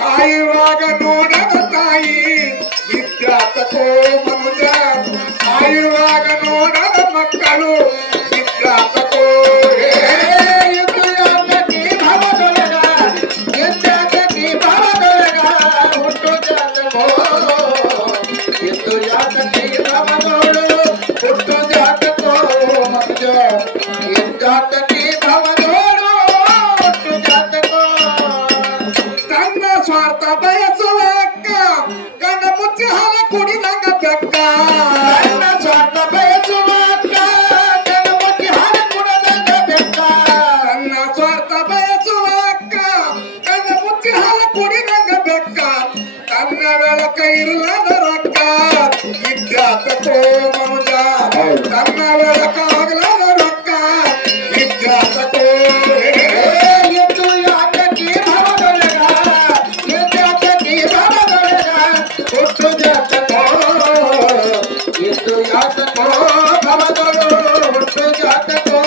ಕಾಯುವಾಗ ನೋಡದ ತಾಯಿ ಇದ್ದಾತಕೋ ಮನುಜ ಕಾಯುವಾಗ ನೋಡದ ಮಕ್ಕಳು ಇದ್ದಾತಕೋ ಇದು ಯಾತಕಿ ಭವದೊಳಗ ಇದ್ದಾತಕಿ ಭವದೊಳಗ ಹುಟ್ಟು ಜಾತಕೋ ಇದು ಯಾತಕಿ ಭವದೊಳು ಹುಟ್ಟು ಜಾತಕೋ ಮನುಜ ಇದ್ದಾತಕಿ ಭವದೊಳು ಹುಟ್ಟು ಜಾತಕೋ ತನ್ನ ಸ್ವಾರ್ಥ ಬಯಸುವ ಅಕ್ಕ ಕಣ್ಣ ಮುಚ್ಚಿ ಹಾಲ ಕುಡಿದಂಗ ಬೆಕ್ಕ ನನ್ನ ಸ್ವಾರ್ಥ ಬಯಸುವ ಅಕ್ಕ ಕಣ್ಣ ಮುಚ್ಚಿ ಹಾಲ ಕುಡಿದಂಗ ಬೆಕ್ಕ ತನ್ನ ಸ್ವಾರ್ಥ ಬಯಸುವ ಅಕ್ಕ ಕಣ್ಣ ಮುಚ್ಚಿ ಹಾಲ ಕುಡಿದಂಗ ಬೆಕ್ಕ ತನ್ನ ಬೆಳಕ ಇಲ್ಲದ ರೊಕ್ಕ ಇದ್ದಾತಕೋ ಮನುಜ ತನ್ನ ಬೆಳಕ ಆಗಲದ ರೊಕ್ಕ ಇದ್ದಾತಕೋ ಇದು ಯಾತಕಿ ಭವದೊಳಗ ಇದ್ದಾತಕಿ ಭವದೊಳಗ ಹುಟ್ಟು ಜಾತಕೋ ಇದು ಯಾತಕೋ ಭವದೊಳು ಹುಟ್ಟು ಜಾತಕೋ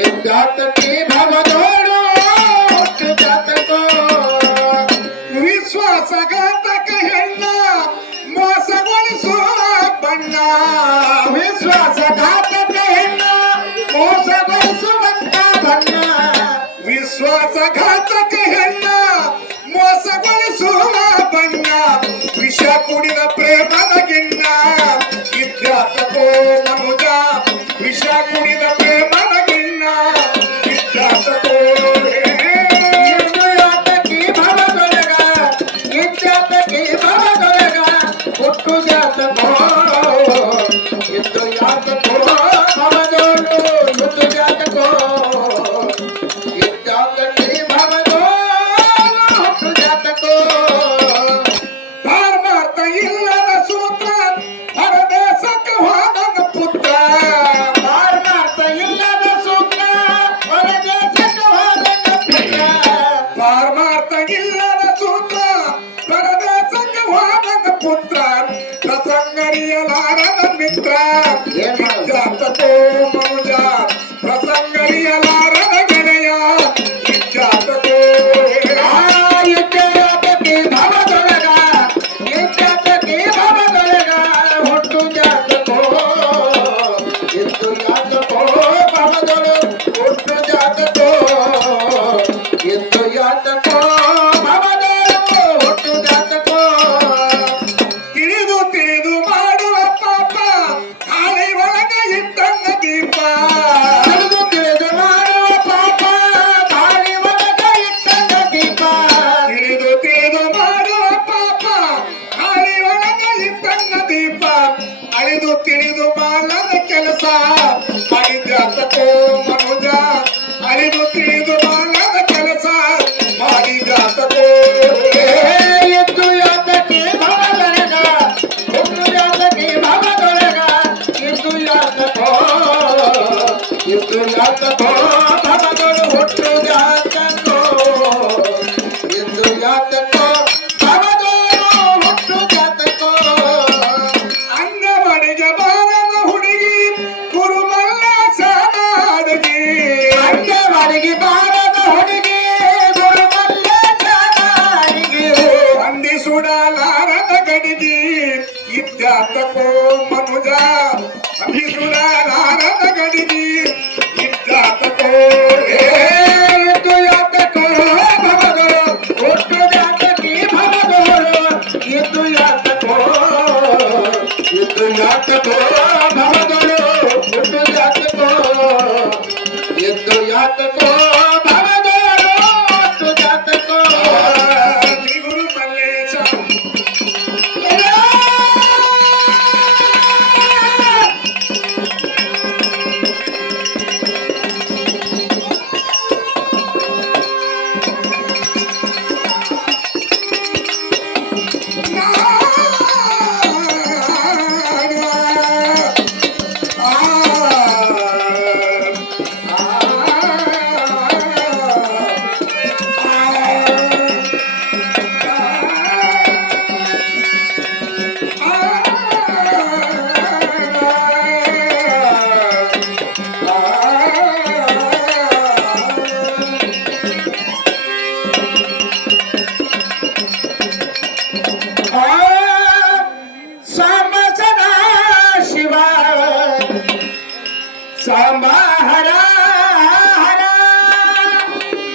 ಇದ್ದಾತಕಿ ಭವದೊಳು ಹುಟ್ಟು ಜಾತಕೋ ವಿಶ್ವಾಸಘಾತಕ ಹೆಣ್ಣ ಮೋಸಗೊಳಿಸುವ ಬಣ್ಣ ವಿಶ್ವಾಸಘಾತಕ ಹೆಣ್ಣ ಮೋಸಗೊಳಿಸುವಂತ ಬಣ್ಣ ವಿಶ್ವಾಸಘಾತಕ ಹೆಣ್ಣ ಮೋಸಗೊಳಿಸುವ ಬಣ್ಣ ವಿಷ ಕುಡಿದ ಪ್ರೇಮದ ಗಿಣ್ಣ ಇದ್ದಾತಕೋ ಮನುಜ ವಿಷ ಕುಡಿದ ಪ್ರೇಮದ ಗಿಣ್ಣ ಇದ್ದಾತಕೋ ಇದು ಯಾತಕಿ ಭವದೊಳಗ ಇದ್ದಾತಕಿ ಭವದೊಳಗ ಹುಟ್ಟು ಜಾತಕೋ ಇದು ಯಾತಕೋ ಭವದೊಳು ಹುಟ್ಟು ಜಾತಕೋ ಇದ್ದಾತಕಿ ಭವದೊಳು ಹುಟ್ಟು ಜಾತಕೋ ಧರ್ಮಾರ್ಥ ಇಲ್ಲದ ಸೂತ್ರ ಪರದೇಶಕ್ಕೆ ಹೋದನ ಪುತ್ರ ಪಾರಮಾರ್ಥ ಇಲ್ಲದ ಸೂತ್ರ ಹೊರದೇಶಕ್ಕೆ ಹೋದನ ಪುತ್ರ ಪಾರಮಾರ್ಥ ಇಲ್ಲದ ಸೂತ್ರ ಪರದೇಶಕ್ಕೆ ಹೋದನ ಪುತ್ರ ಪ್ರಸಂಗರಿಯಲಾರದ ಮಿತ್ರ ಇದ್ದಾತಕೋ ಮನುಜ ಪ್ರಸಂಗರಿಯಲಾರದ ಗೆಳೆಯ ಇದ್ದಾತಕೋ ಇದ್ದ ಯಾತಕಿ ಭವದೊಳಗ ಇದ್ದಾತಕಿ ಭವದೊಳಗ ಹುಟ್ಟು ಜಾತಕೋ ಇದ್ದು ಯಾತಕೋ ಭವದೊಳು ಹುಟ್ಟು ಜಾತಕೋ ಇದ್ದು ಯಾತಕೋ ಭವದೊಳು ಹುಟ್ಟು ಜಾತಕೋ ತಿಳಿದು ತಿಳಿದು ಮಾಡುವ ಪಾಪ ತಾಳಿ ಒಳಗ ಇಟ್ಟಂಗ ದೀಪ ತಿಳಿದು ತಿಳಿದು ಮಾಡುವ ಪಾಪ ತಾಳಿ ಒಳಗ ಇಟ್ಟಂಗ ದೀಪ ತಿಳಿದು ತಿಳಿದು ಮಾಡುವ ಪಾಪ ತಾಳಿ ಒಳಗ ಇಟ್ಟಂಗ ದೀಪ ಅಳಿದು ತಿಳಿದು ಮಾಡದ ಕೆಲಸ ಮಾಡಿದ್ರಾತಕೋ ಮನುಜ ಅಳಿದು ತಿಳಿದು ಮಾಡದ ಕೆಲಸ ಮಾಡಿದ್ರಾತಕೋ ಇದ್ದು ಯಾತಕಿ ಭವದೊಳಗ ಹುಟ್ಟು ಯಾತಕಿ ಭವದೊಳಗ ಇದ್ದು ಯಾತಕೋ ಭವದೊಳು ಹುಟ್ಟು ಜಾತಕೋ ಇದ್ದು ಯಾತಕೋ ಭವದೊಳು ಹುಟ್ಟು ಜಾತಕೋ ಅಂಗಮಡಿಗೆ ಬಾರದ ಹುಡುಗಿ ಕುರುಮಲ್ಲ ಸಾಮಾಡಗಿ ಅಂಗವಾಡಿಗೆ ಬಾರದ ಹುಡುಗಿ ಗುರುಮಲ್ಲ ಚಾನಾಡಿಗೆ ಅಂದಿ ಸುಡಲಾರದ ಗಡಿಗಿ ಇದ್ದಾತಕೋ ಮನುಜ ಅಂದಿ ಸುಡಲಾರದ ಗಡಿಗಿ ಇದ್ದಾತಕೋ ಇದ್ದು ಯಾತಕೋ ಭವದೊಳು ಹುಟ್ಟು ಜಾತಕಿ ಭವದೊಳು ಇದ್ದು ಯಾತಕೋ ಭವದೊಳು ಹುಟ್ಟು ಜಾತಕೋ ಇದ್ದು ಯಾತಕೋ ಭವದೊಳು ಹುಟ್ಟು ಜಾತಕೋ ಶ್ರೀ ಗುರು ಮಲ್ಲೇಶ